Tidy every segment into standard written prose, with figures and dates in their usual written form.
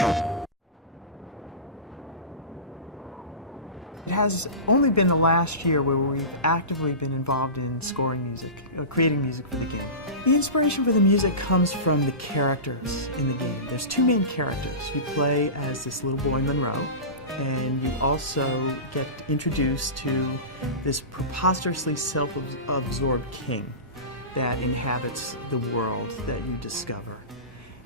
It has only been the last year where we've actively been involved in scoring music, creating music for the game. The inspiration for the music comes from the characters in the game. There's two main characters. You play as this little boy Monroe, and you also get introduced to this preposterously self-absorbed king that inhabits the world that you discover.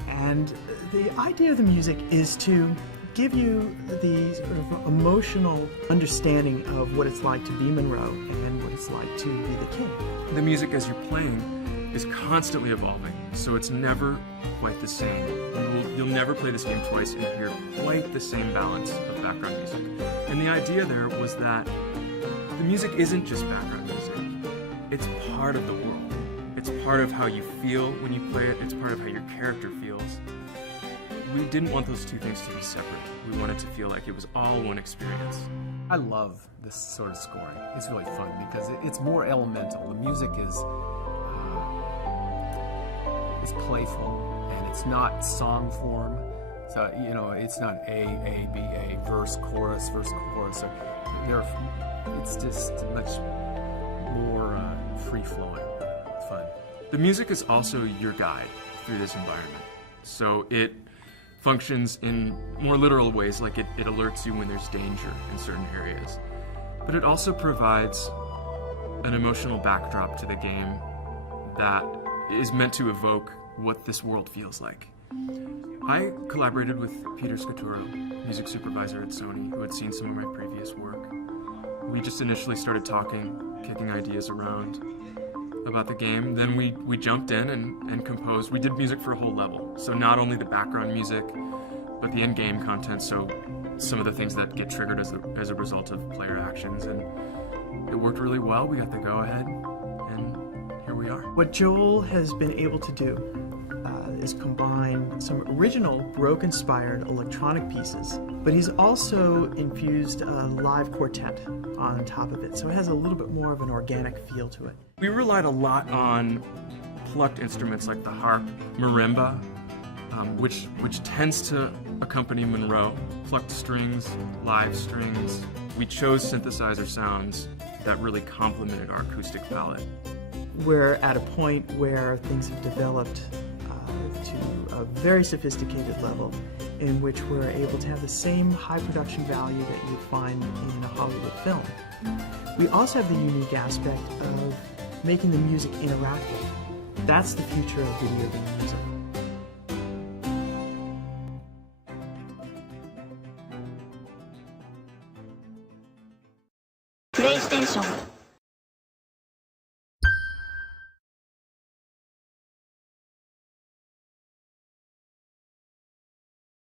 And the idea of the music is to give you the sort of emotional understanding of what it's like to be Monroe and what it's like to be the king. The music as you're playing is constantly evolving, so it's never quite the same. You'll never play this game twice and hear quite the same balance of background music. And the idea there was that the music isn't just background music. It's part of the world. It's part of how you feel when you play it. It's part of how your character feels. We didn't want those two things to be separate. We wanted to feel like it was all one experience. I love this sort of scoring. It's really fun because it's more elemental. The music is playful and it's not song form. So it's not A, B, A, verse, chorus, verse, chorus. It's just much more free-flowing, fun. The music is also your guide through this environment. So it functions in more literal ways, like it alerts you when there's danger in certain areas. But it also provides an emotional backdrop to the game that is meant to evoke what this world feels like. I collaborated with Peter Scaturo, music supervisor at Sony, who had seen some of my previous work. We just initially started talking, kicking ideas around about the game. Then we jumped in and composed. We did music for a whole level. So not only the background music, but the in-game content, so some of the things that get triggered as a result of player actions. And it worked really well. We got the go-ahead, and here we are. What Joel has been able to do is combine some original Baroque-inspired electronic pieces, but he's also infused a live quartet on top of it, so it has a little bit more of an organic feel to it. We relied a lot on plucked instruments like the harp, marimba, which tends to accompany Monroe, plucked strings, live strings. We chose synthesizer sounds that really complemented our acoustic palette. We're at a point where things have developed to a very sophisticated level in which we're able to have the same high production value that you'd find in a Hollywood film. We also have the unique aspect of making the music interactive. That's the future of video game music. PlayStation